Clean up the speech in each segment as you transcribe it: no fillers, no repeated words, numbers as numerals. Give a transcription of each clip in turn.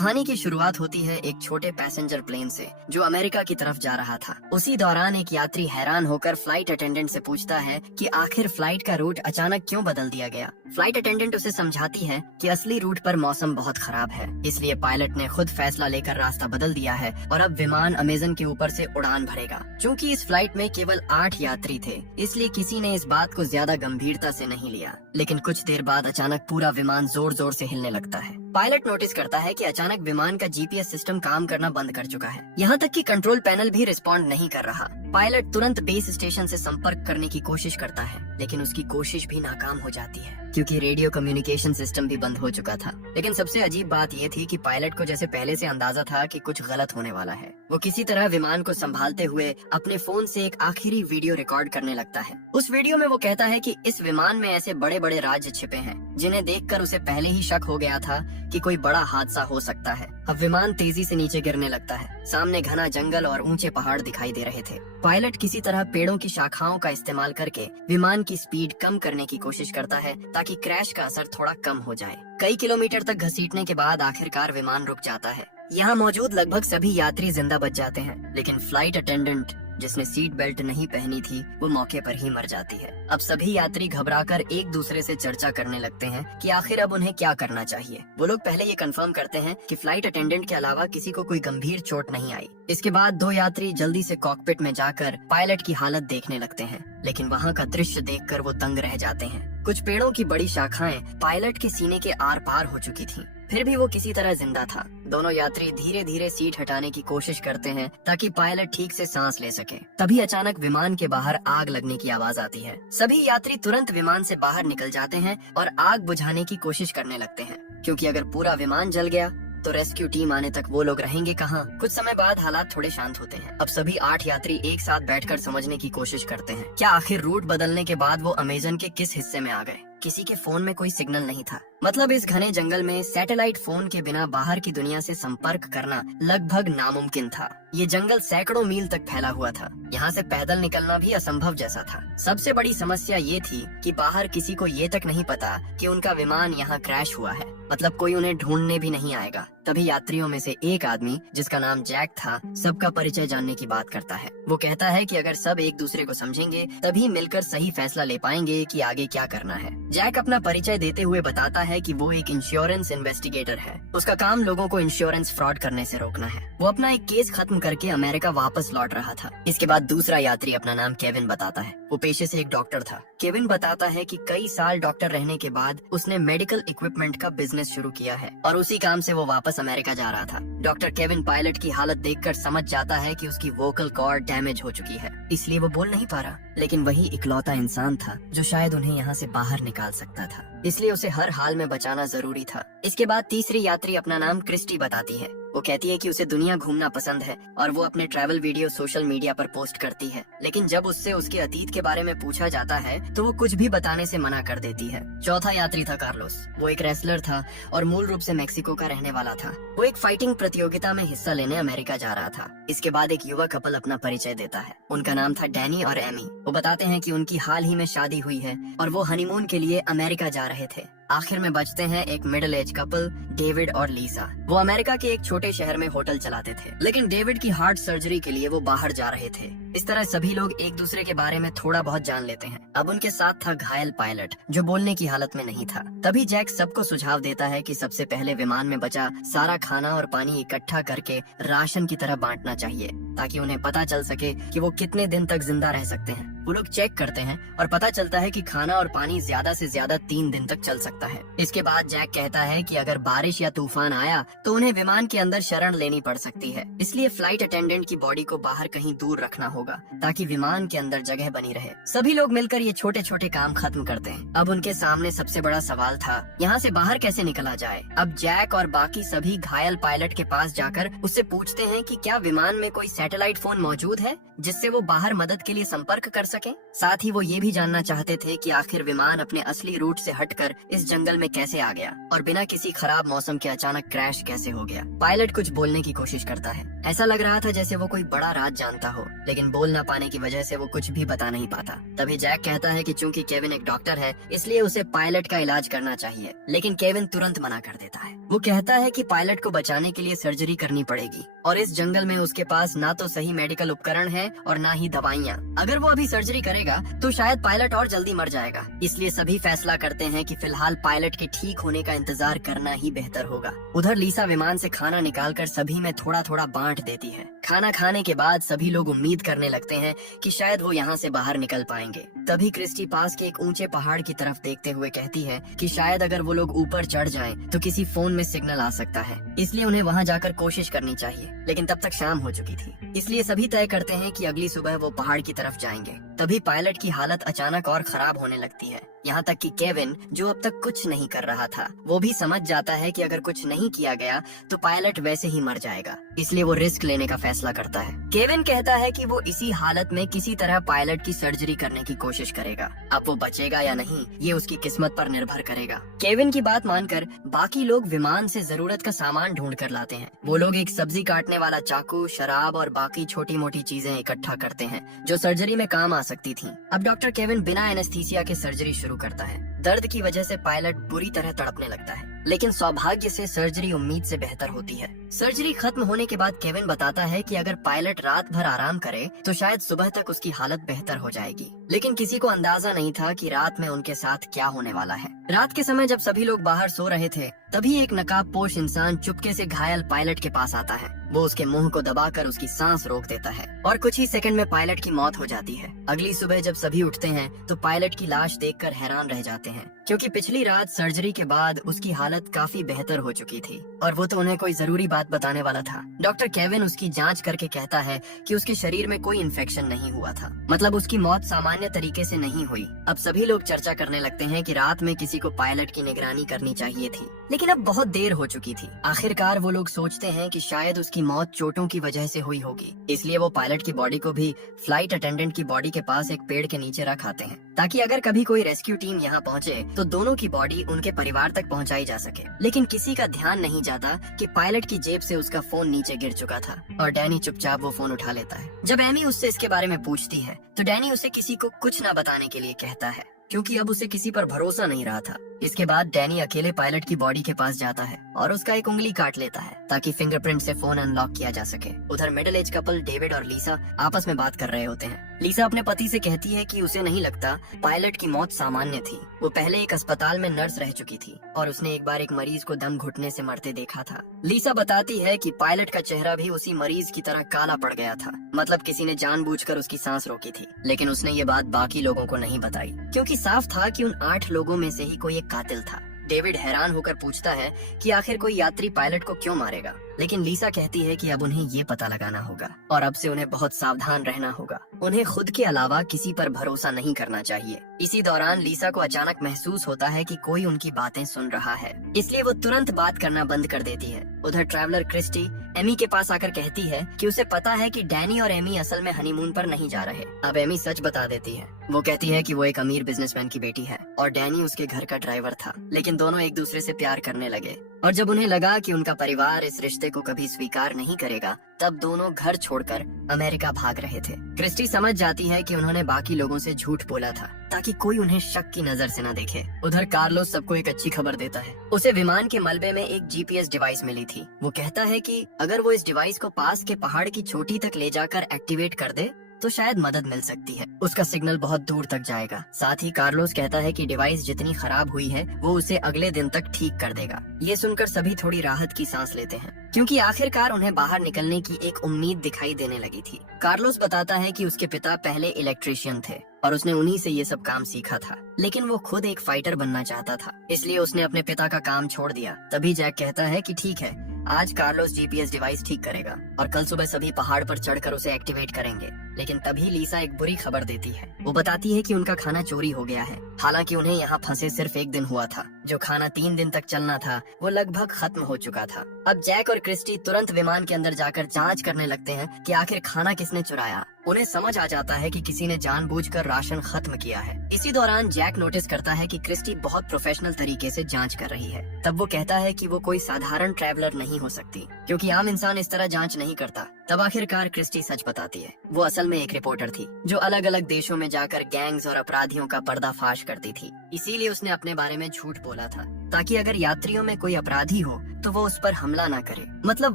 कहानी की शुरुआत होती है एक छोटे पैसेंजर प्लेन से जो अमेरिका की तरफ जा रहा था। उसी दौरान एक यात्री हैरान होकर फ्लाइट अटेंडेंट से पूछता है कि आखिर फ्लाइट का रूट अचानक क्यों बदल दिया गया। फ्लाइट अटेंडेंट उसे समझाती है कि असली रूट पर मौसम बहुत खराब है, इसलिए पायलट ने खुद फैसला लेकर रास्ता बदल दिया है और अब विमान अमेज़न के ऊपर से उड़ान भरेगा। चूँकि इस फ्लाइट में केवल 8 यात्री थे, इसलिए किसी ने इस बात को ज्यादा गंभीरता से नहीं लिया। लेकिन कुछ देर बाद अचानक पूरा विमान जोर जोर से हिलने लगता है। पायलट नोटिस करता है कि अचानक विमान का जीपीएस सिस्टम काम करना बंद कर चुका है, यहाँ तक कि कंट्रोल पैनल भी रिस्पॉन्ड नहीं कर रहा। पायलट तुरंत बेस स्टेशन से संपर्क करने की कोशिश करता है, लेकिन उसकी कोशिश भी नाकाम हो जाती है क्योंकि रेडियो कम्युनिकेशन सिस्टम भी बंद हो चुका था। लेकिन सबसे अजीब बात ये थी कि पायलट को जैसे पहले से अंदाजा था कि कुछ गलत होने वाला है। वो किसी तरह विमान को संभालते हुए अपने फोन से एक आखिरी वीडियो रिकॉर्ड करने लगता है। उस वीडियो में वो कहता है कि इस विमान में ऐसे बड़े बड़े राज्य छिपे हैं जिन्हें देखकर उसे पहले ही शक हो गया था कि कोई बड़ा हादसा हो सकता है। अब विमान तेजी से नीचे गिरने लगता है। सामने घना जंगल और ऊंचे पहाड़ दिखाई दे रहे थे। पायलट किसी तरह पेड़ों की शाखाओं का इस्तेमाल करके विमान की स्पीड कम करने की कोशिश करता है ताकि क्रैश का असर थोड़ा कम हो जाए। कई किलोमीटर तक घसीटने के बाद आखिरकार विमान रुक जाता है। यहाँ मौजूद लगभग सभी यात्री जिंदा बच जाते हैं, लेकिन फ्लाइट अटेंडेंट जिसने सीट बेल्ट नहीं पहनी थी वो मौके पर ही मर जाती है। अब सभी यात्री घबराकर एक दूसरे से चर्चा करने लगते हैं कि आखिर अब उन्हें क्या करना चाहिए। वो लोग पहले ये कंफर्म करते हैं कि फ्लाइट अटेंडेंट के अलावा किसी को कोई गंभीर चोट नहीं आई। इसके बाद 2 यात्री जल्दी से कॉकपिट में जाकर पायलट की हालत देखने लगते हैं, लेकिन वहाँ का दृश्य देखकर वो दंग रह जाते हैं। कुछ पेड़ों की बड़ी शाखाएं पायलट के सीने के आर पार हो चुकी थीं, फिर भी वो किसी तरह जिंदा था। दोनों यात्री धीरे धीरे सीट हटाने की कोशिश करते हैं ताकि पायलट ठीक से सांस ले सके। तभी अचानक विमान के बाहर आग लगने की आवाज आती है। सभी यात्री तुरंत विमान से बाहर निकल जाते हैं और आग बुझाने की कोशिश करने लगते हैं, क्योंकि अगर पूरा विमान जल गया तो रेस्क्यू टीम आने तक वो लोग रहेंगे कहाँ। कुछ समय बाद हालात थोड़े शांत होते हैं। अब सभी 8 यात्री एक साथ बैठकर समझने की कोशिश करते हैं क्या आखिर रूट बदलने के बाद वो अमेज़न के किस हिस्से में आ गए। किसी के फोन में कोई सिग्नल नहीं था, मतलब इस घने जंगल में सैटेलाइट फोन के बिना बाहर की दुनिया से संपर्क करना लगभग नामुमकिन था। ये जंगल सैकड़ों मील तक फैला हुआ था, यहाँ से पैदल निकलना भी असंभव जैसा था। सबसे बड़ी समस्या ये थी कि बाहर किसी को ये तक नहीं पता कि उनका विमान यहाँ क्रैश हुआ है, मतलब कोई उन्हें ढूंढने भी नहीं आएगा। तभी यात्रियों में से एक आदमी जिसका नाम जैक था सबका परिचय जानने की बात करता है। वो कहता है कि अगर सब एक दूसरे को समझेंगे तभी मिलकर सही फैसला ले पाएंगे कि आगे क्या करना है। जैक अपना परिचय देते हुए बताता है कि वो एक इंश्योरेंस इन्वेस्टिगेटर है। उसका काम लोगों को इंश्योरेंस फ्रॉड करने से रोकना है। वो अपना एक केस खत्म करके अमेरिका वापस लौट रहा था। इसके बाद दूसरा यात्री अपना नाम केविन बताता है। वो पेशे से एक डॉक्टर था। केविन बताता है कि कई साल डॉक्टर रहने के बाद उसने मेडिकल इक्विपमेंट का बिजनेस शुरू किया है और उसी काम से वो वापस अमेरिका जा रहा था। डॉक्टर केविन पायलट की हालत देखकर समझ जाता है कि उसकी वोकल कॉर्ड डैमेज हो चुकी है, इसलिए वो बोल नहीं पा रहा। लेकिन वही इकलौता इंसान था जो शायद उन्हें यहाँ से बाहर निकाल सकता था, इसलिए उसे हर हाल में बचाना जरूरी था। इसके बाद तीसरी यात्री अपना नाम क्रिस्टी बताती है। वो कहती है कि उसे दुनिया घूमना पसंद है और वो अपने ट्रैवल वीडियो सोशल मीडिया पर पोस्ट करती है, लेकिन जब उससे उसके अतीत के बारे में पूछा जाता है तो वो कुछ भी बताने से मना कर देती है। चौथा यात्री था कार्लोस। वो एक रेसलर था और मूल रूप से मेक्सिको का रहने वाला था। वो एक फाइटिंग प्रतियोगिता में हिस्सा लेने अमेरिका जा रहा था। इसके बाद एक युवा कपल अपना परिचय देता है। उनका नाम था डैनी और एमी। वो बताते हैं कि उनकी हाल ही में शादी हुई है और वो हनीमून के लिए अमेरिका जा रहे थे। आखिर में बचते हैं एक मिडिल एज कपल डेविड और लीसा। वो अमेरिका के एक छोटे शहर में होटल चलाते थे, लेकिन डेविड की हार्ट सर्जरी के लिए वो बाहर जा रहे थे। इस तरह सभी लोग एक दूसरे के बारे में थोड़ा बहुत जान लेते हैं। अब उनके साथ था घायल पायलट जो बोलने की हालत में नहीं था। तभी जैक सबको सुझाव देता है कि सबसे पहले विमान में बचा सारा खाना और पानी इकट्ठा करके राशन की तरह बांटना चाहिए ताकि उन्हें पता चल सके कि वो कितने दिन तक जिंदा रह सकते हैं। वो लोग चेक करते हैं और पता चलता है कि खाना और पानी ज्यादा से ज्यादा 3 दिन तक चल सकता है। इसके बाद जैक कहता है कि अगर बारिश या तूफान आया तो उन्हें विमान के अंदर शरण लेनी पड़ सकती है, इसलिए फ्लाइट अटेंडेंट की बॉडी को बाहर कहीं दूर रखना होगा ताकि विमान के अंदर जगह बनी रहे। सभी लोग मिलकर ये छोटे छोटे काम खत्म करते हैं। अब उनके सामने सबसे बड़ा सवाल था यहाँ से बाहर कैसे निकला जाए। अब जैक और बाकी सभी घायल पायलट के पास जाकर उससे पूछते हैं कि क्या विमान में कोई सैटेलाइट फोन मौजूद है जिससे वो बाहर मदद के लिए संपर्क कर सके। सकें। साथ ही वो ये भी जानना चाहते थे कि आखिर विमान अपने असली रूट से हटकर इस जंगल में कैसे आ गया और बिना किसी खराब मौसम के अचानक क्रैश कैसे हो गया। पायलट कुछ बोलने की कोशिश करता है। ऐसा लग रहा था जैसे वो कोई बड़ा राज जानता हो, लेकिन बोल न पाने की वजह से वो कुछ भी बता नहीं पाता। तभी जैक कहता है कि चूंकि केविन एक डॉक्टर है इसलिए उसे पायलट का इलाज करना चाहिए, लेकिन केविन तुरंत मना कर देता है। वो कहता है कि पायलट को बचाने के लिए सर्जरी करनी पड़ेगी और इस जंगल में उसके पास ना तो सही मेडिकल उपकरण है और ना ही दवाइयाँ। अगर वो अभी सर्जरी करेगा तो शायद पायलट और जल्दी मर जाएगा। इसलिए सभी फैसला करते हैं कि फिलहाल पायलट के ठीक होने का इंतजार करना ही बेहतर होगा। उधर लीसा विमान से खाना निकालकर सभी में थोड़ा थोड़ा बांट देती है। खाना खाने के बाद सभी लोग उम्मीद करने लगते हैं कि शायद वो यहाँ से बाहर निकल पाएंगे। तभी क्रिस्टी पास के एक ऊंचे पहाड़ की तरफ देखते हुए कहती है कि शायद अगर वो लोग ऊपर चढ़ जाएं तो किसी फोन में सिग्नल आ सकता है, इसलिए उन्हें वहाँ जाकर कोशिश करनी चाहिए। लेकिन तब तक शाम हो चुकी थी, इसलिए सभी तय करते हैं कि अगली सुबह वो पहाड़ की तरफ जाएंगे। तभी पायलट की हालत अचानक और खराब होने लगती है, यहाँ तक कि केविन जो अब तक कुछ नहीं कर रहा था वो भी समझ जाता है कि अगर कुछ नहीं किया गया तो पायलट वैसे ही मर जाएगा। इसलिए वो रिस्क लेने का फैसला करता है। केविन कहता है कि वो इसी हालत में किसी तरह पायलट की सर्जरी करने की कोशिश करेगा। अब वो बचेगा या नहीं ये उसकी किस्मत पर निर्भर करेगा। केविन की बात मानकर बाकी लोग विमान से जरूरत का सामान ढूंढ कर लाते हैं। वो लोग एक सब्जी काटने वाला चाकू, शराब और बाकी छोटी मोटी चीजें इकट्ठा करते हैं जो सर्जरी में काम आ सकती थी। अब डॉक्टर केविन बिना एनेस्थीसिया के सर्जरी शुरू करता है। दर्द की वजह से पायलट बुरी तरह तड़पने लगता है, लेकिन सौभाग्य से सर्जरी उम्मीद से बेहतर होती है। सर्जरी खत्म होने के बाद केविन बताता है कि अगर पायलट रात भर आराम करे तो शायद सुबह तक उसकी हालत बेहतर हो जाएगी। लेकिन किसी को अंदाजा नहीं था कि रात में उनके साथ क्या होने वाला है। रात के समय जब सभी लोग बाहर सो रहे थे तभी एक नकाबपोश इंसान चुपके से घायल पायलट के पास आता है। वो उसके मुंह को दबाकर उसकी सांस रोक देता है और कुछ ही सेकंड में पायलट की मौत हो जाती है। अगली सुबह जब सभी उठते हैं तो पायलट की लाश देखकर हैरान रह जाते हैं, क्योंकि पिछली रात सर्जरी के बाद उसकी हालत काफी बेहतर हो चुकी थी और वो तो उन्हें कोई जरूरी बात बताने वाला था। डॉक्टर केविन उसकी जांच करके कहता है कि उसके शरीर में कोई इन्फेक्शन नहीं हुआ था, मतलब उसकी मौत सामान्य तरीके से नहीं हुई। अब सभी लोग चर्चा करने लगते हैं कि रात में किसी को पायलट की निगरानी करनी चाहिए थी, लेकिन अब बहुत देर हो चुकी थी। आखिरकार वो लोग सोचते हैं कि शायद उसकी मौत चोटों की वजह से हुई होगी, इसलिए वो पायलट की बॉडी को भी फ्लाइट अटेंडेंट की बॉडी के पास एक पेड़ के नीचे रख आते हैं, ताकि अगर कभी कोई रेस्क्यू टीम यहाँ पहुँचे तो दोनों की बॉडी उनके परिवार तक पहुँचाई जा सके। लेकिन किसी का ध्यान नहीं जाता कि पायलट की जेब से उसका फोन नीचे गिर चुका था और डैनी चुपचाप वो फोन उठा लेता है। जब एमी उससे इसके बारे में पूछती है तो डैनी उसे किसी को कुछ न बताने के लिए कहता है, क्योंकि अब उसे किसी पर भरोसा नहीं रहा था। इसके बाद डैनी अकेले पायलट की बॉडी के पास जाता है और उसका एक उंगली काट लेता है ताकि फिंगरप्रिंट से फोन अनलॉक किया जा सके। उधर मिडिल एज कपल डेविड और लीसा आपस में बात कर रहे होते हैं। लीसा अपने पति से कहती है कि उसे नहीं लगता पायलट की मौत सामान्य थी। वो पहले एक अस्पताल में नर्स रह चुकी थी और उसने एक बार एक मरीज को दम घुटने से मरते देखा था। लीसा बताती है कि पायलट का चेहरा भी उसी मरीज की तरह काला पड़ गया था, मतलब किसी ने जानबूझकर उसकी सांस रोकी थी। लेकिन उसने ये बात बाकी लोगों को नहीं बताई, क्योंकि साफ था कि उन 8 लोगों में से ही कोई एक कातिल था। डेविड हैरान होकर पूछता है कि आखिर कोई यात्री पायलट को क्यों मारेगा, लेकिन लीसा कहती है कि अब उन्हें ये पता लगाना होगा और अब से उन्हें बहुत सावधान रहना होगा। उन्हें खुद के अलावा किसी पर भरोसा नहीं करना चाहिए। इसी दौरान लीसा को अचानक महसूस होता है कि कोई उनकी बातें सुन रहा है, इसलिए वो तुरंत बात करना बंद कर देती है। उधर ट्रैवलर क्रिस्टी एमी के पास आकर कहती है कि उसे पता है कि डैनी और एमी असल में हनीमून पर नहीं जा रहे। अब एमी सच बता देती है। वो कहती है कि वो एक अमीर बिजनेसमैन की बेटी है और डैनी उसके घर का ड्राइवर था, लेकिन दोनों एक दूसरे से प्यार करने लगे और जब उन्हें लगा कि उनका परिवार इस रिश्ते को कभी स्वीकार नहीं करेगा तब दोनों घर छोड़कर अमेरिका भाग रहे थे। क्रिस्टी समझ जाती है कि उन्होंने बाकी लोगों से झूठ बोला था ताकि कोई उन्हें शक की नजर से न देखे। उधर कार्लोस सबको एक अच्छी खबर देता है। उसे विमान के मलबे में एक जीपीएस डिवाइस मिली थी। वो कहता है कि अगर वो इस डिवाइस को पास के पहाड़ की चोटी तक ले जाकर एक्टिवेट कर दे तो शायद मदद मिल सकती है। उसका सिग्नल बहुत दूर तक जाएगा। साथ ही कार्लोस कहता है कि डिवाइस जितनी खराब हुई है वो उसे अगले दिन तक ठीक कर देगा। ये सुनकर सभी थोड़ी राहत की सांस लेते हैं, क्योंकि आखिरकार उन्हें बाहर निकलने की एक उम्मीद दिखाई देने लगी थी। कार्लोस बताता है कि उसके पिता पहले इलेक्ट्रिशियन थे और उसने उन्हीं से ये सब काम सीखा था, लेकिन वो खुद एक फाइटर बनना चाहता था, इसलिए उसने अपने पिता का काम छोड़ दिया। तभी जैक कहता है कि ठीक है, आज कार्लोस जीपीएस डिवाइस ठीक करेगा और कल सुबह सभी पहाड़ पर चढ़कर उसे एक्टिवेट करेंगे। लेकिन तभी लीसा एक बुरी खबर देती है। वो बताती है कि उनका खाना चोरी हो गया है। हालांकि उन्हें यहाँ फंसे सिर्फ एक दिन हुआ था। जो खाना 3 दिन तक चलना था वो लगभग खत्म हो चुका था। अब जैक और क्रिस्टी तुरंत विमान के अंदर जाकर जांच करने लगते हैं कि आखिर खाना किसने चुराया। उन्हें समझ आ जाता है कि किसी ने जानबूझकर राशन खत्म किया है। इसी दौरान जैक नोटिस करता है कि क्रिस्टी बहुत प्रोफेशनल तरीके से जांच कर रही है। तब वो कहता है कि वो कोई साधारण ट्रैवलर नहीं हो सकती, क्योंकि आम इंसान इस तरह जांच नहीं करता। तब आखिरकार क्रिस्टी सच बताती है। वो असल में एक रिपोर्टर थी जो अलग अलग देशों में जाकर गैंग्स और अपराधियों का पर्दाफाश करती थी। इसीलिए उसने अपने बारे में झूठ बोला था, ताकि अगर यात्रियों में कोई अपराधी हो तो वो उस पर हमला ना करे। मतलब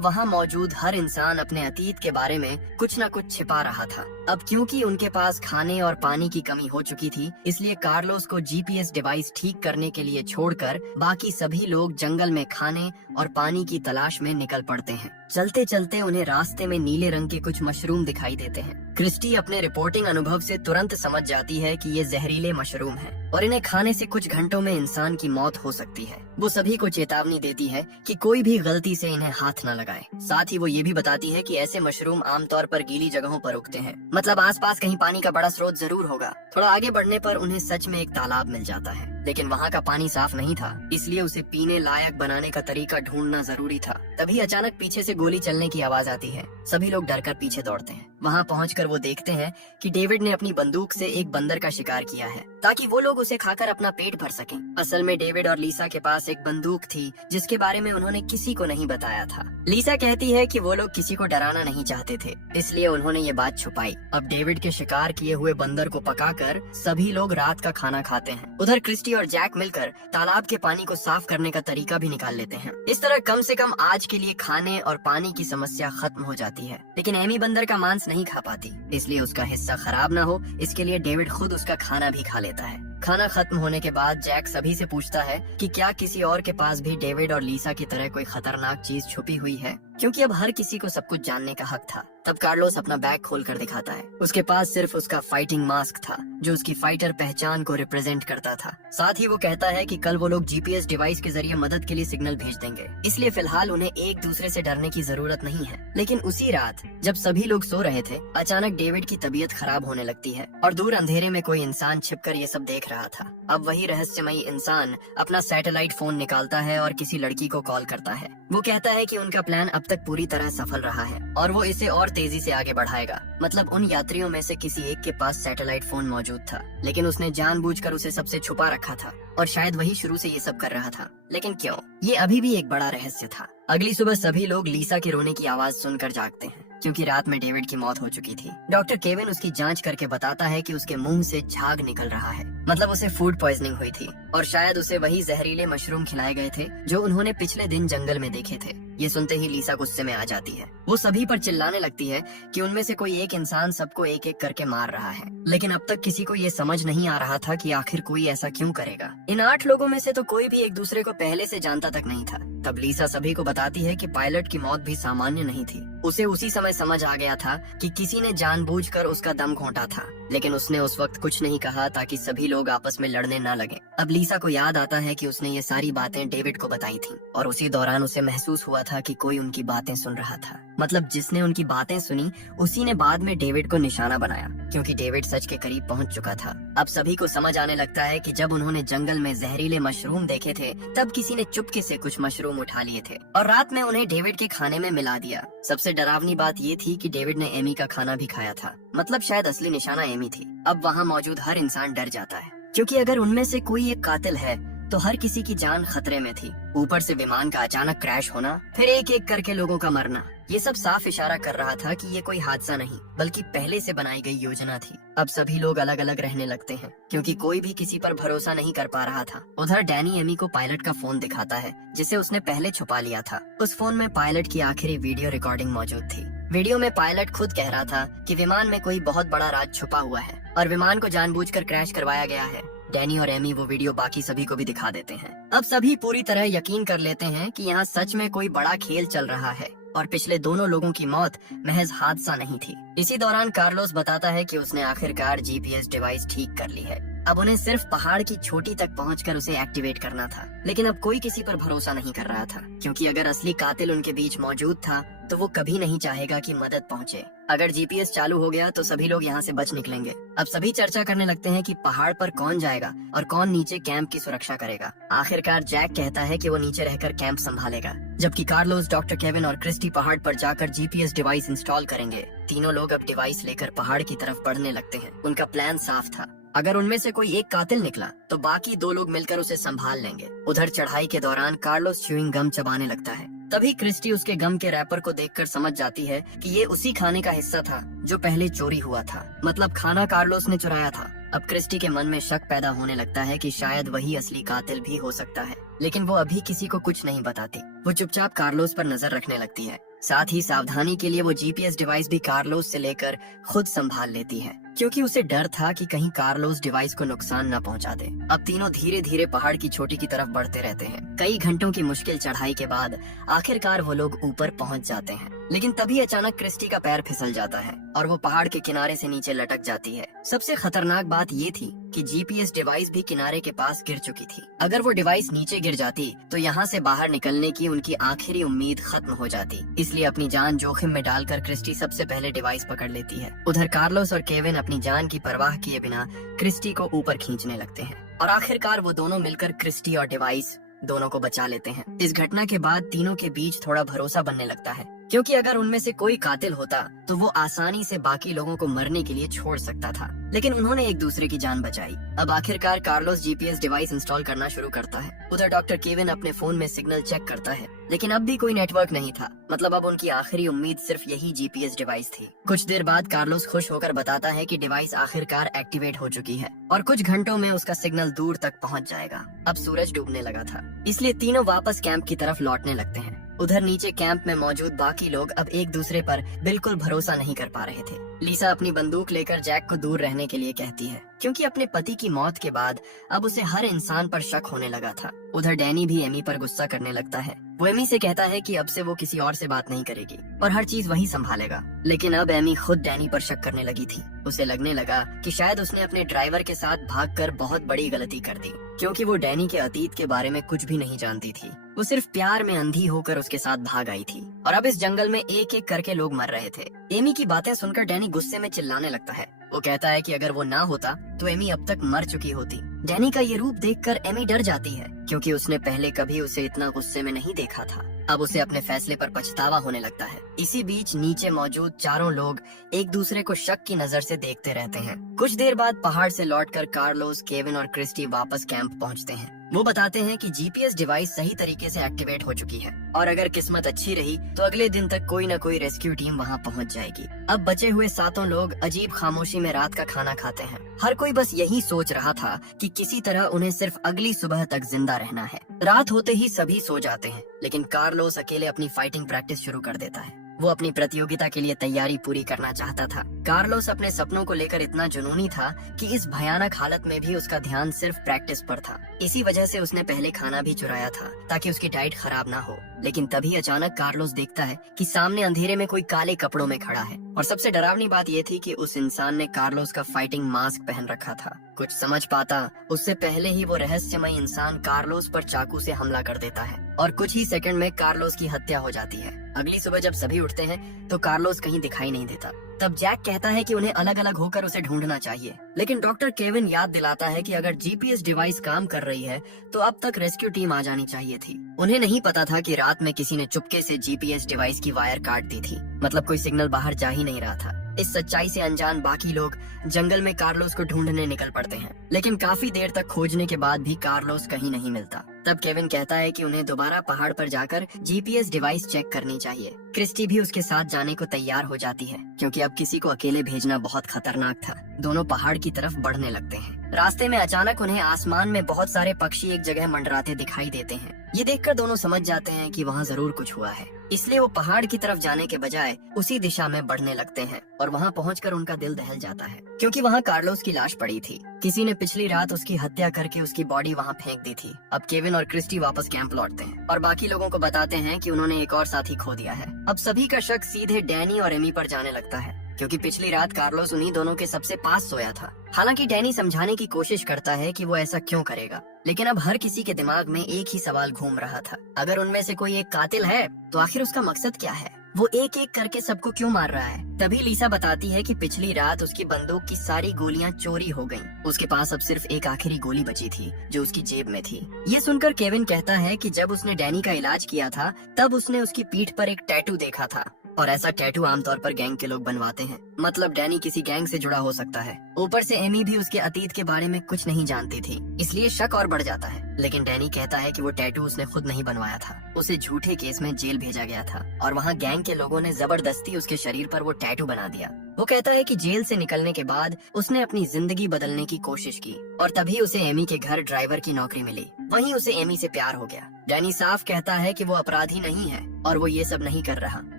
वहाँ मौजूद हर इंसान अपने अतीत के बारे में कुछ न कुछ छिपा रहा था। अब क्योंकि उनके पास खाने और पानी की कमी हो चुकी थी, इसलिए कार्लोस को जीपीएस डिवाइस ठीक करने के लिए छोड़कर बाकी सभी लोग जंगल में खाने और पानी की तलाश में निकल पड़ते हैं। चलते चलते उन्हें रास्ते में नीले रंग के कुछ मशरूम दिखाई देते हैं। क्रिस्टी अपने रिपोर्टिंग अनुभव से तुरंत समझ जाती है कि ये जहरीले मशरूम हैं और इन्हें खाने से कुछ घंटों में इंसान की मौत हो सकती है। वो सभी को चेतावनी देती है कि कोई भी गलती से इन्हें हाथ न लगाए। साथ ही वो ये भी बताती है कि ऐसे मशरूम आमतौर पर गीली जगहों पर उगते हैं, मतलब आसपास कहीं पानी का बड़ा स्रोत जरूर होगा। थोड़ा आगे बढ़ने पर उन्हें सच में एक तालाब मिल जाता है, लेकिन वहाँ का पानी साफ नहीं था, इसलिए उसे पीने लायक बनाने का तरीका ढूंढना जरूरी था। तभी अचानक पीछे से गोली चलने की आवाज आती है। सभी लोग डरकर पीछे दौड़ते हैं। वहाँ पहुंचकर वो देखते हैं कि डेविड ने अपनी बंदूक से एक बंदर का शिकार किया है, ताकि वो लोग उसे खाकर अपना पेट भर सकें। असल में डेविड और लीसा के पास एक बंदूक थी जिसके बारे में उन्होंने किसी को नहीं बताया था। लीसा कहती है कि वो लोग किसी को डराना नहीं चाहते थे, इसलिए उन्होंने ये बात छुपाई। अब डेविड के शिकार किए हुए बंदर को पकाकर सभी लोग रात का खाना खाते हैं। उधर क्रिस्टी और जैक मिलकर तालाब के पानी को साफ करने का तरीका भी निकाल लेते हैं। इस तरह कम से कम आज के लिए खाने और पानी की समस्या खत्म हो जाती है। लेकिन एमी बंदर का मांस नहीं खा पाती, इसलिए उसका हिस्सा खराब ना हो इसके लिए डेविड खुद उसका खाना भी खा लेता है। खाना खत्म होने के बाद जैक सभी से पूछता है कि क्या किसी और के पास भी डेविड और लीसा की तरह कोई खतरनाक चीज छुपी हुई है, क्योंकि अब हर किसी को सब कुछ जानने का हक था। तब कार्लोस अपना बैग खोलकर दिखाता है। उसके पास सिर्फ उसका फाइटिंग मास्क था, जो उसकी फाइटर पहचान को रिप्रेजेंट करता था। साथ ही वो कहता है कि कल वो लोग जीपीएस डिवाइस के जरिए मदद के लिए सिग्नल भेज देंगे, इसलिए फिलहाल उन्हें एक दूसरे से डरने की जरूरत नहीं है। लेकिन उसी रात जब सभी लोग सो रहे थे, अचानक डेविड की तबीयत खराब होने लगती है और दूर अंधेरे में कोई इंसान छिपकर ये सब देख रहा था। अब वही रहस्यमयी इंसान अपना सैटेलाइट फोन निकालता है और किसी लड़की को कॉल करता है। वो कहता है कि उनका प्लान अब तक पूरी तरह सफल रहा है और वो इसे और तेजी से आगे बढ़ाएगा। मतलब उन यात्रियों में से किसी एक के पास सैटेलाइट फोन मौजूद था, लेकिन उसने जानबूझकर उसे सबसे छुपा रखा था और शायद वही शुरू से ये सब कर रहा था। लेकिन क्यों, ये अभी भी एक बड़ा रहस्य था। अगली सुबह सभी लोग लीसा के रोने की आवाज सुनकर जागते हैं, क्योंकि रात में डेविड की मौत हो चुकी थी। डॉक्टर केविन उसकी जांच करके बताता है कि उसके मुंह से झाग निकल रहा है, मतलब उसे फूड पॉइजनिंग हुई थी और शायद उसे वही जहरीले मशरूम खिलाए गए थे जो उन्होंने पिछले दिन जंगल में देखे थे। ये सुनते ही लीसा गुस्से में आ जाती है। वो सभी पर चिल्लाने लगती है कि उनमें से कोई एक इंसान सबको एक एक करके मार रहा है, लेकिन अब तक किसी को ये समझ नहीं आ रहा था कि आखिर कोई ऐसा क्यों करेगा। इन 8 लोगों में से तो कोई भी एक दूसरे को पहले से जानता तक नहीं था। तब लीसा सभी को बताती है कि पायलट की मौत भी सामान्य नहीं थी। उसे उसी समय समझ आ गया था कि किसी ने जानबूझकर उसका दम घोंटा था, लेकिन उसने उस वक्त कुछ नहीं कहा ताकि सभी लोग आपस में लड़ने न लगे। अब लीसा को याद आता है कि उसने ये सारी बातें डेविड को बताई थी और उसी दौरान उसे महसूस हुआ था कि कोई उनकी बातें सुन रहा था। मतलब जिसने उनकी बातें सुनी उसी ने बाद में डेविड को निशाना बनाया, क्योंकि डेविड सच के करीब पहुंच चुका था। अब सभी को समझ आने लगता है कि जब उन्होंने जंगल में जहरीले मशरूम देखे थे, तब किसी ने चुपके से कुछ मशरूम उठा लिए थे और रात में उन्हें डेविड के खाने में मिला दिया। सबसे डरावनी बात ये थी कि डेविड ने एमी का खाना भी खाया था, मतलब शायद असली निशाना एमी थी। अब वहाँ मौजूद हर इंसान डर जाता है, क्योंकि अगर उनमें से कोई एक कातिल है तो हर किसी की जान खतरे में थी। ऊपर से विमान का अचानक क्रैश होना, फिर एक एक करके लोगों का मरना, ये सब साफ इशारा कर रहा था कि ये कोई हादसा नहीं बल्कि पहले से बनाई गई योजना थी। अब सभी लोग अलग अलग रहने लगते हैं, क्योंकि कोई भी किसी पर भरोसा नहीं कर पा रहा था। उधर डैनी एमी को पायलट का फोन दिखाता है, जिसे उसने पहले छुपा लिया था। उस फोन में पायलट की आखिरी वीडियो रिकॉर्डिंग मौजूद थी। वीडियो में पायलट खुद कह रहा था कि विमान में कोई बहुत बड़ा राज छुपा हुआ है और विमान को जानबूझकर क्रैश करवाया गया है। डैनी और एमी वो वीडियो बाकी सभी को भी दिखा देते हैं। अब सभी पूरी तरह यकीन कर लेते हैं कि यहाँ सच में कोई बड़ा खेल चल रहा है और पिछले दोनों लोगों की मौत महज हादसा नहीं थी। इसी दौरान कार्लोस बताता है कि उसने आखिरकार जीपीएस डिवाइस ठीक कर ली है अब उन्हें सिर्फ पहाड़ की चोटी तक पहुंचकर उसे एक्टिवेट करना था। लेकिन अब कोई किसी पर भरोसा नहीं कर रहा था, क्योंकि अगर असली कातिल उनके बीच मौजूद था तो वो कभी नहीं चाहेगा कि मदद पहुंचे। अगर जीपीएस चालू हो गया तो सभी लोग यहाँ से बच निकलेंगे। अब सभी चर्चा करने लगते हैं कि पहाड़ पर कौन जाएगा और कौन नीचे कैंप की सुरक्षा करेगा। आखिरकार जैक कहता है कि वो नीचे रहकर कैंप संभालेगा, जबकि कार्लोस, डॉक्टर केविन और क्रिस्टी पहाड़ पर जाकर जीपीएस डिवाइस इंस्टॉल करेंगे। तीनों लोग अब डिवाइस लेकर पहाड़ की तरफ बढ़ने लगते हैं। उनका प्लान साफ था, अगर उनमें से कोई एक कातिल निकला तो बाकी 2 लोग मिलकर उसे संभाल लेंगे। उधर चढ़ाई के दौरान कार्लोस च्यूइंग गम चबाने लगता है। तभी क्रिस्टी उसके गम के रैपर को देखकर समझ जाती है कि ये उसी खाने का हिस्सा था जो पहले चोरी हुआ था, मतलब खाना कार्लोस ने चुराया था। अब क्रिस्टी के मन में शक पैदा होने लगता है कि शायद वही असली कातिल भी हो सकता है, लेकिन वो अभी किसी को कुछ नहीं बताती। वो चुपचाप कार्लोस पर नजर रखने लगती है। साथ ही सावधानी के लिए वो जीपीएस डिवाइस भी कार्लोस से लेकर खुद संभाल लेती है, क्योंकि उसे डर था कि कहीं कार्लोस डिवाइस को नुकसान न पहुंचा दे। अब तीनों धीरे धीरे पहाड़ की चोटी की तरफ बढ़ते रहते हैं। कई घंटों की मुश्किल चढ़ाई के बाद आखिरकार वो लोग ऊपर पहुंच जाते हैं। लेकिन तभी अचानक क्रिस्टी का पैर फिसल जाता है और वो पहाड़ के किनारे से नीचे लटक जाती है। सबसे खतरनाक बात ये थी कि जीपीएस डिवाइस भी किनारे के पास गिर चुकी थी। अगर वो डिवाइस नीचे गिर जाती तो यहाँ से बाहर निकलने की उनकी आखिरी उम्मीद खत्म हो जाती। इसलिए अपनी जान जोखिम में डालकर क्रिस्टी सबसे पहले डिवाइस पकड़ लेती है। उधर कार्लोस और केविन अपनी जान की परवाह किए बिना क्रिस्टी को ऊपर खींचने लगते हैं और आखिरकार वो दोनों मिलकर क्रिस्टी और डिवाइस दोनों को बचा लेते हैं। इस घटना के बाद तीनों के बीच थोड़ा भरोसा बनने लगता है, क्योंकि अगर उनमें से कोई कातिल होता तो वो आसानी से बाकी लोगों को मरने के लिए छोड़ सकता था, लेकिन उन्होंने एक दूसरे की जान बचाई। अब आखिरकार कार्लोस जीपीएस डिवाइस इंस्टॉल करना शुरू करता है। उधर डॉक्टर केविन अपने फोन में सिग्नल चेक करता है, लेकिन अब भी कोई नेटवर्क नहीं था। मतलब अब उनकी आखिरी उम्मीद सिर्फ यही जीपीएस डिवाइस थी। कुछ देर बाद कार्लोस खुश होकर बताता है कि डिवाइस आखिरकार एक्टिवेट हो चुकी है और कुछ घंटों में उसका सिग्नल दूर तक पहुंच जाएगा। अब सूरज डूबने लगा था, इसलिए तीनों वापस कैंप की तरफ लौटने लगते हैं। उधर नीचे कैंप में मौजूद बाकी लोग अब एक दूसरे पर बिल्कुल भरोसा नहीं कर पा रहे थे। लीसा अपनी बंदूक लेकर जैक को दूर रहने के लिए कहती है, क्योंकि अपने पति की मौत के बाद अब उसे हर इंसान पर शक होने लगा था। उधर डैनी भी एमी पर गुस्सा करने लगता है। वो एमी से कहता है कि अब से वो किसी और से बात नहीं करेगी और हर चीज वही संभालेगा। लेकिन अब एमी खुद डैनी पर शक करने लगी थी। उसे लगने लगा कि शायद उसने अपने ड्राइवर के साथ भागकर बहुत बड़ी गलती कर दी, क्योंकि वो डैनी के अतीत के बारे में कुछ भी नहीं जानती थी। वो सिर्फ प्यार में अंधी होकर उसके साथ भाग आई थी और अब इस जंगल में एक एक करके लोग मर रहे थे। एमी की बातें सुनकर डैनी गुस्से में चिल्लाने लगता है। वो कहता है कि अगर वो ना होता तो एमी अब तक मर चुकी होती। डैनी का ये रूप देखकर एमी डर जाती है, क्योंकि उसने पहले कभी उसे इतना गुस्से में नहीं देखा था। अब उसे अपने फैसले पर पछतावा होने लगता है। इसी बीच नीचे मौजूद चारों लोग एक दूसरे को शक की नजर से देखते रहते हैं। कुछ देर बाद पहाड़ से लौटकर कार्लोस, केविन और क्रिस्टी वापस कैंप पहुंचते हैं। वो बताते हैं कि जीपीएस डिवाइस सही तरीके से एक्टिवेट हो चुकी है और अगर किस्मत अच्छी रही तो अगले दिन तक कोई न कोई रेस्क्यू टीम वहां पहुंच जाएगी। अब बचे हुए 7 लोग अजीब खामोशी में रात का खाना खाते हैं। हर कोई बस यही सोच रहा था कि किसी तरह उन्हें सिर्फ अगली सुबह तक जिंदा रहना है। रात होते ही सभी सो जाते हैं, लेकिन कार्लोस अकेले अपनी फाइटिंग प्रैक्टिस शुरू कर देता है। वो अपनी प्रतियोगिता के लिए तैयारी पूरी करना चाहता था। कार्लोस अपने सपनों को लेकर इतना जुनूनी था कि इस भयानक हालत में भी उसका ध्यान सिर्फ प्रैक्टिस पर था। इसी वजह से उसने पहले खाना भी चुराया था ताकि उसकी डाइट खराब ना हो। लेकिन तभी अचानक कार्लोस देखता है कि सामने अंधेरे में कोई काले कपड़ों में खड़ा है और सबसे डरावनी बात ये थी कि उस इंसान ने कार्लोस का फाइटिंग मास्क पहन रखा था। कुछ समझ पाता उससे पहले ही वो रहस्यमय इंसान कार्लोस पर चाकू से हमला कर देता है और कुछ ही सेकंड में कार्लोस की हत्या हो जाती है। अगली सुबह जब सभी उठते हैं तो कार्लोस कहीं दिखाई नहीं देता। तब जैक कहता है कि उन्हें अलग अलग होकर उसे ढूंढना चाहिए, लेकिन डॉक्टर केविन याद दिलाता है कि अगर जीपीएस डिवाइस काम कर रही है तो अब तक रेस्क्यू टीम आ जानी चाहिए थी। उन्हें नहीं पता था कि रात में किसी ने चुपके से जीपीएस डिवाइस की वायर काट दी थी, मतलब कोई सिग्नल बाहर जा ही नहीं रहा था। इस सच्चाई से अनजान बाकी लोग जंगल में कार्लोस को ढूंढने निकल पड़ते हैं, लेकिन काफी देर तक खोजने के बाद भी कार्लोस कहीं नहीं मिलता। तब केविन कहता है कि उन्हें दोबारा पहाड़ पर जाकर जीपीएस डिवाइस चेक करनी चाहिए। क्रिस्टी भी उसके साथ जाने को तैयार हो जाती है, क्योंकि अब किसी को अकेले भेजना बहुत खतरनाक था। दोनों पहाड़ की तरफ बढ़ने लगते हैं। रास्ते में अचानक उन्हें आसमान में बहुत सारे पक्षी एक जगह मंडराते दिखाई देते हैं। ये देखकर दोनों समझ जाते हैं कि वहाँ जरूर कुछ हुआ है, इसलिए वो पहाड़ की तरफ जाने के बजाय उसी दिशा में बढ़ने लगते हैं और वहाँ पहुंचकर उनका दिल दहल जाता है, क्योंकि वहाँ कार्लोस की लाश पड़ी थी। किसी ने पिछली रात उसकी हत्या करके उसकी बॉडी वहाँ फेंक दी थी। अब केविन और क्रिस्टी वापस कैंप लौटते हैं और बाकी लोगों को बताते हैं कि उन्होंने एक और साथी खो दिया है। अब सभी का शक सीधे डैनी और एमी पर जाने लगता है। क्योंकि पिछली रात कार्लोस उन्हीं दोनों के सबसे पास सोया था। हालांकि डैनी समझाने की कोशिश करता है कि वो ऐसा क्यों करेगा, लेकिन अब हर किसी के दिमाग में एक ही सवाल घूम रहा था, अगर उनमें से कोई एक कातिल है तो आखिर उसका मकसद क्या है, वो एक एक करके सबको क्यों मार रहा है। तभी लीसा बताती है कि पिछली रात उसकी बंदूक की सारी गोलियां चोरी हो गईं। उसके पास अब सिर्फ एक आखिरी गोली बची थी जो उसकी जेब में थी। ये सुनकर केविन कहता है कि जब उसने डैनी का इलाज किया था तब उसने उसकी पीठ पर एक टैटू देखा था, और ऐसा टैटू आमतौर पर गैंग के लोग बनवाते हैं, मतलब डैनी किसी गैंग से जुड़ा हो सकता है। ऊपर से एमी भी उसके अतीत के बारे में कुछ नहीं जानती थी, इसलिए शक और बढ़ जाता है। लेकिन डैनी कहता है कि वो टैटू उसने खुद नहीं बनवाया था, उसे झूठे केस में जेल भेजा गया था और वहाँ गैंग के लोगों ने जबरदस्ती उसके शरीर पर वो टैटू बना दिया। वो कहता है कि जेल से निकलने के बाद उसने अपनी जिंदगी बदलने की कोशिश की और तभी उसे एमी के घर ड्राइवर की नौकरी मिली। वहीं उसे एमी से प्यार हो गया। डैनी साफ कहता है कि वो अपराधी नहीं है और वो ये सब नहीं कर रहा।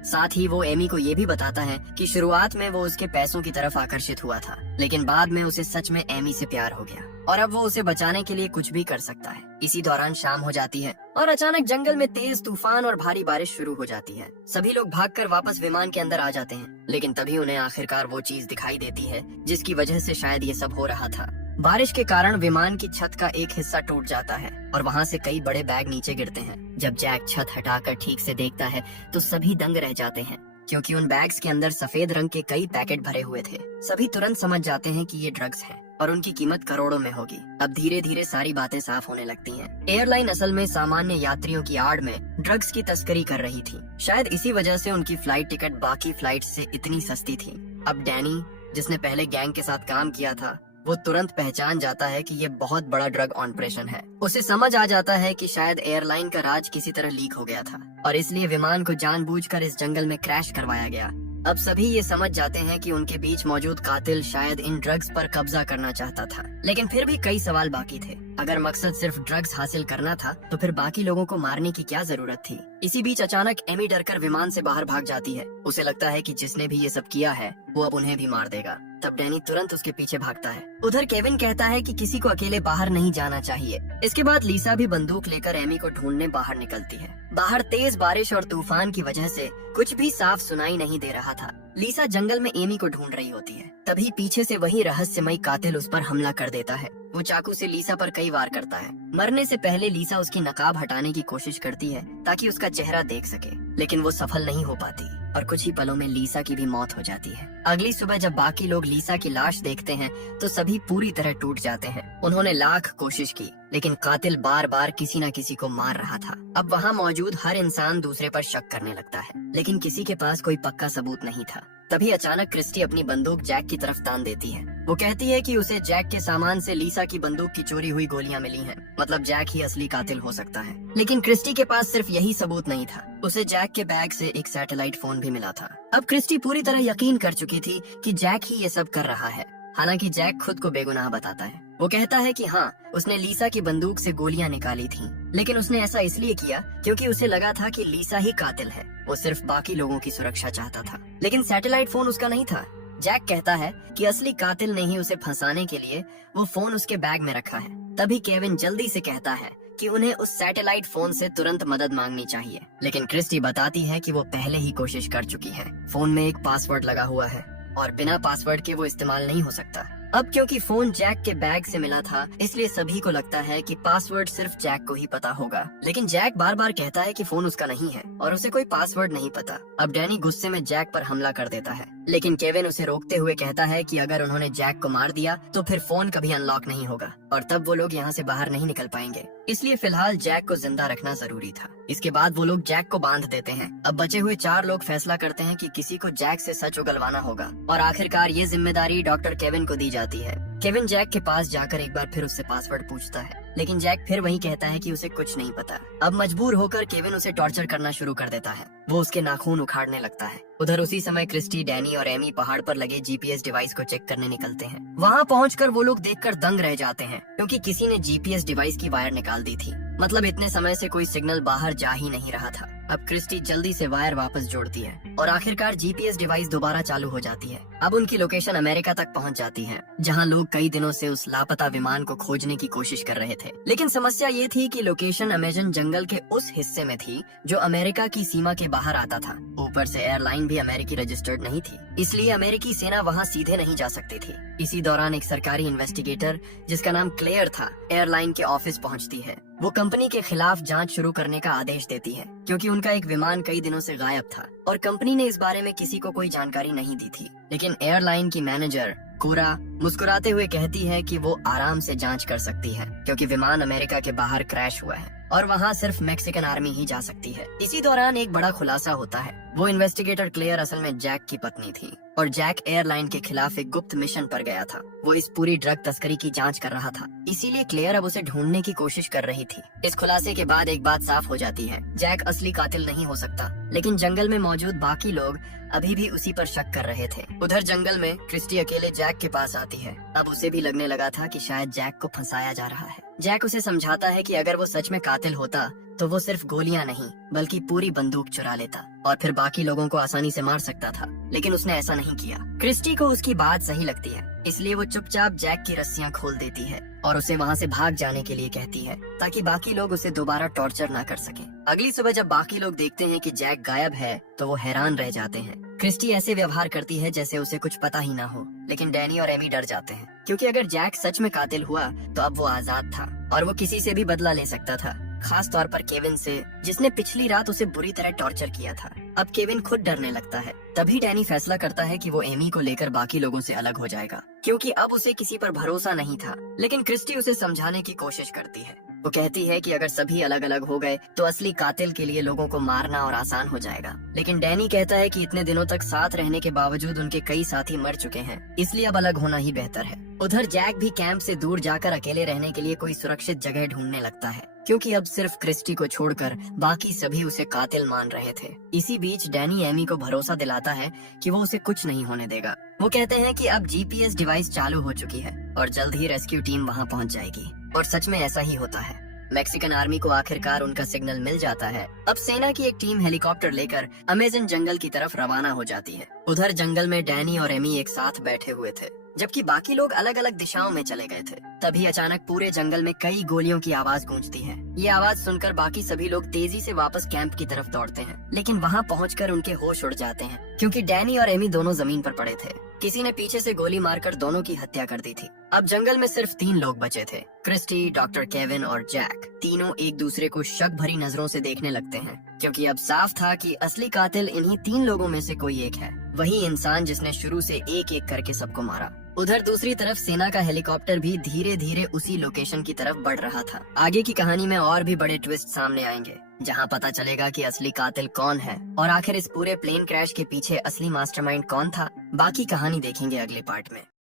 साथ ही वो एमी को ये भी बताता है कि शुरुआत में वो उसके पैसों की तरफ आकर्षित हुआ था, लेकिन बाद में उसे सच में एमी से प्यार हो गया और अब वो उसे बचाने के लिए कुछ भी कर सकता है। इसी दौरान शाम हो जाती है और अचानक जंगल में तेज तूफान और भारी बारिश शुरू हो जाती है। सभी लोग भागकर वापस विमान के अंदर आ जाते हैं, लेकिन तभी उन्हें आखिरकार वो चीज दिखाई देती है जिसकी वजह से शायद ये सब हो रहा था। बारिश के कारण विमान की छत का एक हिस्सा टूट जाता है और वहाँ से कई बड़े बैग नीचे गिरते हैं। जब जैक छत हटाकर ठीक से देखता है तो सभी दंग रह जाते हैं, क्योंकि उन बैग्स के अंदर सफेद रंग के कई पैकेट भरे हुए थे। सभी तुरंत समझ जाते हैं कि ये ड्रग्स हैं और उनकी कीमत करोड़ों में होगी। अब धीरे धीरे सारी बातें साफ होने लगती हैं। एयरलाइन असल में सामान्य यात्रियों की आड़ में ड्रग्स की तस्करी कर रही थी। शायद इसी वजह से उनकी फ्लाइट टिकट बाकी फ्लाइट से इतनी सस्ती थी। अब डैनी, जिसने पहले गैंग के साथ काम किया था, वो तुरंत पहचान जाता है कि ये बहुत बड़ा ड्रग ऑपरेशन है। उसे समझ आ जाता है कि शायद एयरलाइन का राज किसी तरह लीक हो गया था और इसलिए विमान को जानबूझकर इस जंगल में क्रैश करवाया गया। अब सभी ये समझ जाते हैं कि उनके बीच मौजूद कातिल शायद इन ड्रग्स पर कब्जा करना चाहता था, लेकिन फिर भी कई सवाल बाकी थे। अगर मकसद सिर्फ ड्रग्स हासिल करना था तो फिर बाकी लोगों को मारने की क्या जरूरत थी। इसी बीच अचानक एमी डरकर विमान से बाहर भाग जाती है। उसे लगता है कि जिसने भी ये सब किया है वो अब उन्हें भी मार देगा। तब डैनी तुरंत उसके पीछे भागता है। उधर केविन कहता है कि किसी को अकेले बाहर नहीं जाना चाहिए। इसके बाद लीसा भी बंदूक लेकर एमी को ढूंढने बाहर निकलती है। बाहर तेज बारिश और तूफान की वजह से कुछ भी साफ सुनाई नहीं दे रहा था। लीसा जंगल में एमी को ढूंढ रही होती है, तभी पीछे से वही रहस्यमयी कातिल उस पर हमला कर देता है। वो चाकू से लीसा पर कई वार करता है। मरने से पहले लीसा उसकी नकाब हटाने की कोशिश करती है ताकि उसका चेहरा देख सके, लेकिन वो सफल नहीं हो पाती और कुछ ही पलों में लीसा की भी मौत हो जाती है। अगली सुबह जब बाकी लोग लीसा की लाश देखते हैं तो सभी पूरी तरह टूट जाते हैं। उन्होंने लाख कोशिश की, लेकिन कातिल बार बार किसी न किसी को मार रहा था। अब वहाँ मौजूद हर इंसान दूसरे पर शक करने लगता है, लेकिन किसी के पास कोई पक्का सबूत नहीं था। तभी अचानक क्रिस्टी अपनी बंदूक जैक की तरफ तान देती है। वो कहती है कि उसे जैक के सामान से लीसा की बंदूक की चोरी हुई गोलियां मिली हैं, मतलब जैक ही असली कातिल हो सकता है। लेकिन क्रिस्टी के पास सिर्फ यही सबूत नहीं था, उसे जैक के बैग से एक सैटेलाइट फोन भी मिला था। अब क्रिस्टी पूरी तरह यकीन कर चुकी थी कि जैक ही ये सब कर रहा है। हालांकि जैक खुद को बेगुनाह बताता है। वो कहता है कि हाँ, उसने लीसा की बंदूक से गोलियां निकाली थीं, लेकिन उसने ऐसा इसलिए किया क्योंकि उसे लगा था कि लीसा ही कातिल है। वो सिर्फ बाकी लोगों की सुरक्षा चाहता था, लेकिन सैटेलाइट फोन उसका नहीं था। जैक कहता है कि असली कातिल ने ही उसे फंसाने के लिए वो फोन उसके बैग में रखा है। तभी केविन जल्दी से कहता है कि उन्हें उस सैटेलाइट फोन से तुरंत मदद मांगनी चाहिए, लेकिन क्रिस्टी बताती है कि वो पहले ही कोशिश कर चुकी है। फोन में एक पासवर्ड लगा हुआ है और बिना पासवर्ड के वो इस्तेमाल नहीं हो सकता। अब क्योंकि फोन जैक के बैग से मिला था, इसलिए सभी को लगता है कि पासवर्ड सिर्फ जैक को ही पता होगा। लेकिन जैक बार बार कहता है कि फोन उसका नहीं है और उसे कोई पासवर्ड नहीं पता। अब डैनी गुस्से में जैक पर हमला कर देता है, लेकिन केविन उसे रोकते हुए कहता है कि अगर उन्होंने जैक को मार दिया तो फिर फोन कभी अनलॉक नहीं होगा और तब वो लोग यहाँ से बाहर नहीं निकल पाएंगे। इसलिए फिलहाल जैक को जिंदा रखना जरूरी था। इसके बाद वो लोग जैक को बांध देते हैं। अब बचे हुए 4 लोग फैसला करते हैं कि किसी को जैक से सच उगलवाना होगा और आखिरकार ये जिम्मेदारी डॉक्टर केविन को दी जाती है। केविन जैक के पास जाकर एक बार फिर उससे पासवर्ड पूछता है, लेकिन जैक फिर वही कहता है कि उसे कुछ नहीं पता। अब मजबूर होकर केविन उसे टॉर्चर करना शुरू कर देता है। वो उसके नाखून उखाड़ने लगता है। उधर उसी समय क्रिस्टी, डैनी और एमी पहाड़ पर लगे जीपीएस डिवाइस को चेक करने निकलते हैं। वहाँ पहुंचकर वो लोग देखकर दंग रह जाते हैं, क्योंकि किसी ने जीपीएस डिवाइस की वायर निकाल दी थी। मतलब इतने समय से कोई सिग्नल बाहर जा ही नहीं रहा था। अब क्रिस्टी जल्दी से वायर वापस जोड़ती है और आखिरकार जीपीएस डिवाइस दोबारा चालू हो जाती है। अब उनकी लोकेशन अमेरिका तक पहुंच जाती है, जहां लोग कई दिनों से उस लापता विमान को खोजने की कोशिश कर रहे थे। लेकिन समस्या ये थी कि लोकेशन अमेजन जंगल के उस हिस्से में थी जो अमेरिका की सीमा के बाहर आता था। ऊपर से एयरलाइन भी अमेरिकी रजिस्टर्ड नहीं थी, इसलिए अमेरिकी सेना वहां सीधे नहीं जा सकती थी। इसी दौरान एक सरकारी इन्वेस्टिगेटर जिसका नाम क्लेयर था, एयरलाइन के ऑफिस पहुंचती है। वो कंपनी के खिलाफ जांच शुरू करने का आदेश देती है, क्योंकि उनका एक विमान कई दिनों से गायब था और कंपनी ने इस बारे में किसी को कोई जानकारी नहीं दी थी। लेकिन एयरलाइन की मैनेजर कोरा मुस्कुराते हुए कहती है कि वो आराम से जांच कर सकती है, क्योंकि विमान अमेरिका के बाहर क्रैश हुआ है और वहाँ सिर्फ मैक्सिकन आर्मी ही जा सकती है। इसी दौरान एक बड़ा खुलासा होता है। वो इन्वेस्टिगेटर क्लेयर असल में जैक की पत्नी थी और जैक एयरलाइन के खिलाफ एक गुप्त मिशन पर गया था। वो इस पूरी ड्रग तस्करी की जांच कर रहा था, इसीलिए क्लेयर अब उसे ढूंढने की कोशिश कर रही थी। इस खुलासे के बाद एक बात साफ हो जाती है, जैक असली कातिल नहीं हो सकता, लेकिन जंगल में मौजूद बाकी लोग अभी भी उसी पर शक कर रहे थे। उधर जंगल में क्रिस्टी अकेले जैक के पास आती है। अब उसे भी लगने लगा था कि शायद जैक को फंसाया जा रहा है। जैक उसे समझाता है कि अगर वो सच में कातिल होता तो वो सिर्फ गोलियां नहीं बल्कि पूरी बंदूक चुरा लेता और फिर बाकी लोगों को आसानी से मार सकता था, लेकिन उसने ऐसा नहीं किया। क्रिस्टी को उसकी बात सही लगती है, इसलिए वो चुपचाप जैक की रस्सियां खोल देती है और उसे वहाँ से भाग जाने के लिए कहती है, ताकि बाकी लोग उसे दोबारा टॉर्चर ना कर सकें। अगली सुबह जब बाकी लोग देखते हैं कि जैक गायब है तो वो हैरान रह जाते हैं। क्रिस्टी ऐसे व्यवहार करती है जैसे उसे कुछ पता ही ना हो, लेकिन डैनी और एमी डर जाते हैं, क्योंकि अगर जैक सच में कातिल हुआ तो अब वो आजाद था और वो किसी से भी बदला ले सकता था, खास तौर पर केविन से, जिसने पिछली रात उसे बुरी तरह टॉर्चर किया था। अब केविन खुद डरने लगता है। तभी डैनी फैसला करता है कि वो एमी को लेकर बाकी लोगों से अलग हो जाएगा, क्योंकि अब उसे किसी पर भरोसा नहीं था। लेकिन क्रिस्टी उसे समझाने की कोशिश करती है। वो कहती है कि अगर सभी अलग अलग हो गए तो असली कातिल के लिए लोगों को मारना और आसान हो जाएगा। लेकिन डैनी कहता है कि इतने दिनों तक साथ रहने के बावजूद उनके कई साथी मर चुके हैं, इसलिए अब अलग होना ही बेहतर है। उधर जैक भी कैंप से दूर जाकर अकेले रहने के लिए कोई सुरक्षित जगह ढूंढने लगता है, क्योंकि अब सिर्फ क्रिस्टी को छोड़कर बाकी सभी उसे कातिल मान रहे थे। इसी बीच डैनी एमी को भरोसा दिलाता है कि वो उसे कुछ नहीं होने देगा। वो कहते हैं कि अब जीपीएस डिवाइस चालू हो चुकी है और जल्द ही रेस्क्यू टीम वहाँ पहुँच जाएगी। और सच में ऐसा ही होता है। मैक्सिकन आर्मी को आखिरकार उनका सिग्नल मिल जाता है। अब सेना की एक टीम हेलीकॉप्टर लेकर अमेजन जंगल की तरफ रवाना हो जाती है। उधर जंगल में डैनी और एमी एक साथ बैठे हुए थे, जबकि बाकी लोग अलग अलग दिशाओं में चले गए थे। तभी अचानक पूरे जंगल में कई गोलियों की आवाज गूंजती है। ये आवाज सुनकर बाकी सभी लोग तेजी से वापस कैंप की तरफ दौड़ते हैं, लेकिन वहाँ पहुंचकर उनके होश उड़ जाते हैं, क्योंकि डैनी और एमी दोनों जमीन पर पड़े थे। किसी ने पीछे से गोली मारकर दोनों की हत्या कर दी थी। अब जंगल में सिर्फ 3 लोग बचे थे, क्रिस्टी, डॉक्टर केविन और जैक। तीनों एक दूसरे को शक भरी नजरों से देखने लगते हैं, क्योंकि अब साफ था कि असली कातिल इन्हीं 3 लोगों में से कोई एक है, वही इंसान जिसने शुरू से एक एक करके सबको मारा। उधर दूसरी तरफ सेना का हेलीकॉप्टर भी धीरे धीरे उसी लोकेशन की तरफ बढ़ रहा था। आगे की कहानी में और भी बड़े ट्विस्ट सामने आएंगे, जहां पता चलेगा कि असली कातिल कौन है और आखिर इस पूरे प्लेन क्रैश के पीछे असली मास्टरमाइंड कौन था। बाकी कहानी देखेंगे अगले पार्ट में।